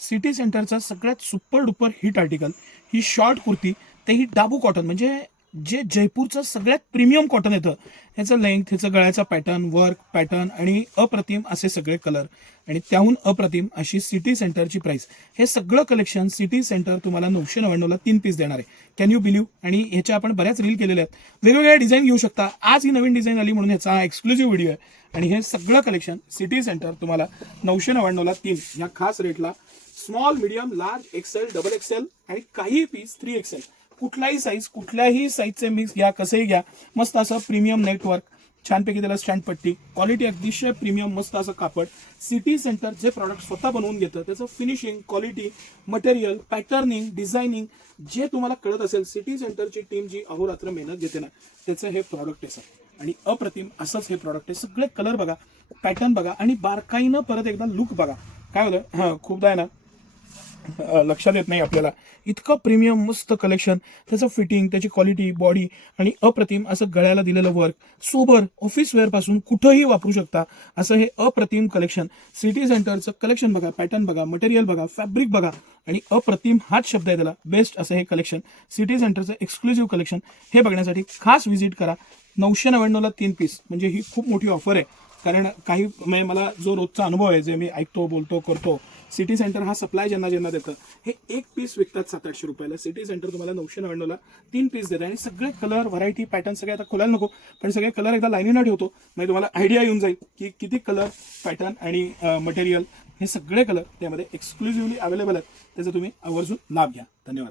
City सेंटरचा सगळ्यात super duper hit article ही short kurti, तेही डाबू कॉटन, म्हणजे जे जयपूरचं सगळ्यात प्रीमियम कॉटन येतं. ह्याचं लेंथ, ह्याचं गळ्याचा पॅटर्न, वर्क पॅटर्न आणि अप्रतिम असे सगळे कलर आणि त्याहून अप्रतिम अशी सिटी सेंटरची प्राइस. हे सगळं कलेक्शन सिटी सेंटर तुम्हाला 999ला 3 पीस देणार आहे. Can you believe? आणि ह्याच्या आपण बऱ्याच रील केलेल्या आहेत. वेगवेगळ्या डिझाईन घेऊ शकता. आज ही नवीन डिझाईन आली म्हणून ह्याचा हा एक्सक्लुझिव्ह व्हिडिओ आहे. आणि हे सगळं कलेक्शन सिटी सेंटर तुम्हाला 999ला 3 या खास रेटला small, medium, large, XL, double XL आणि काही पीस 3XL, कुठलाही साईज, कुठल्याही साईजचे मिक्स घ्या, कसंही घ्या. मस्त असं प्रीमियम नेटवर्क, छानपैकी त्याला स्टँड पट्टी, क्वालिटी अतिशय प्रीमियम, मस्त असं कापड. सिटी सेंटर जे प्रॉडक्ट स्वतः बनवून घेतं त्याचं finishing, quality, material, patterning, designing जे तुम्हाला कळत असेल, सिटी सेंटरची टीम जी अहोरात्र मेहनत घेते ना, त्याचं हे प्रॉडक्ट आहे सर. आणि अप्रतिम असंच हे प्रॉडक्ट आहे. सगळे कलर बघा, पॅटर्न बघा आणि बारकाईनं परत एकदा लुक बघा. काय होतं, हां खूपदा आहे ना लक्षात येत नाही आपल्याला. इतकं प्रीमियम मस्त कलेक्शन, त्याचं फिटिंग, त्याची क्वालिटी, बॉडी आणि अप्रतिम असं गळ्याला दिलेलं वर्क, सोबर ऑफिस वेअर पासून कुठंही वापरू शकता असं हे अप्रतिम कलेक्शन. सिटी सेंटरचं कलेक्शन बघा, पॅटर्न बघा, मटेरियल बघा, फॅब्रिक बघा आणि अप्रतिम हाच शब्द आहे त्याला, बेस्ट असं हे कलेक्शन. सिटी सेंटरचं एक्सक्लुझिव्ह कलेक्शन हे बघण्यासाठी खास व्हिजिट करा. 999ला 3 पीस म्हणजे ही खूप मोठी ऑफर आहे. कारण काही म्हणजे मला जो रोजचा अनुभव आहे, जे मी ऐकतो, बोलतो, करतो, सिटी सेंटर हा सप्लाय ज्यांना ज्यांना देतं, हे एक पीस विकतात 700-800 रुपयाला. सिटी सेंटर तुम्हाला 999ला 3 पीस देतं आणि सगळे कलर, व्हरायटी, पॅटर्न सगळे आता खोलायला नको, पण सगळे कलर एकदा लाईनीनं ठेवतो म्हणजे तुम्हाला आयडिया येऊन जाईल की किती कलर, पॅटर्न आणि मटेरियल हे सगळे कलर त्यामध्ये एक्सक्लुझिव्हली अवेलेबल आहेत. त्याचा तुम्ही आवर्जून लाभ घ्या. धन्यवाद.